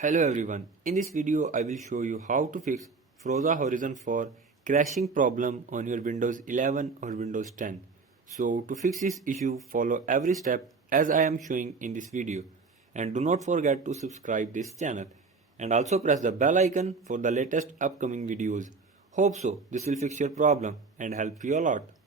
Hello everyone, in this video I will show you how to fix Forza Horizon 4 crashing problem on your Windows 11 or Windows 10. So to fix this issue, follow every step as I am showing in this video, and do not forget to subscribe this channel and also press the bell icon for the latest upcoming videos. Hope so this will fix your problem and help you a lot.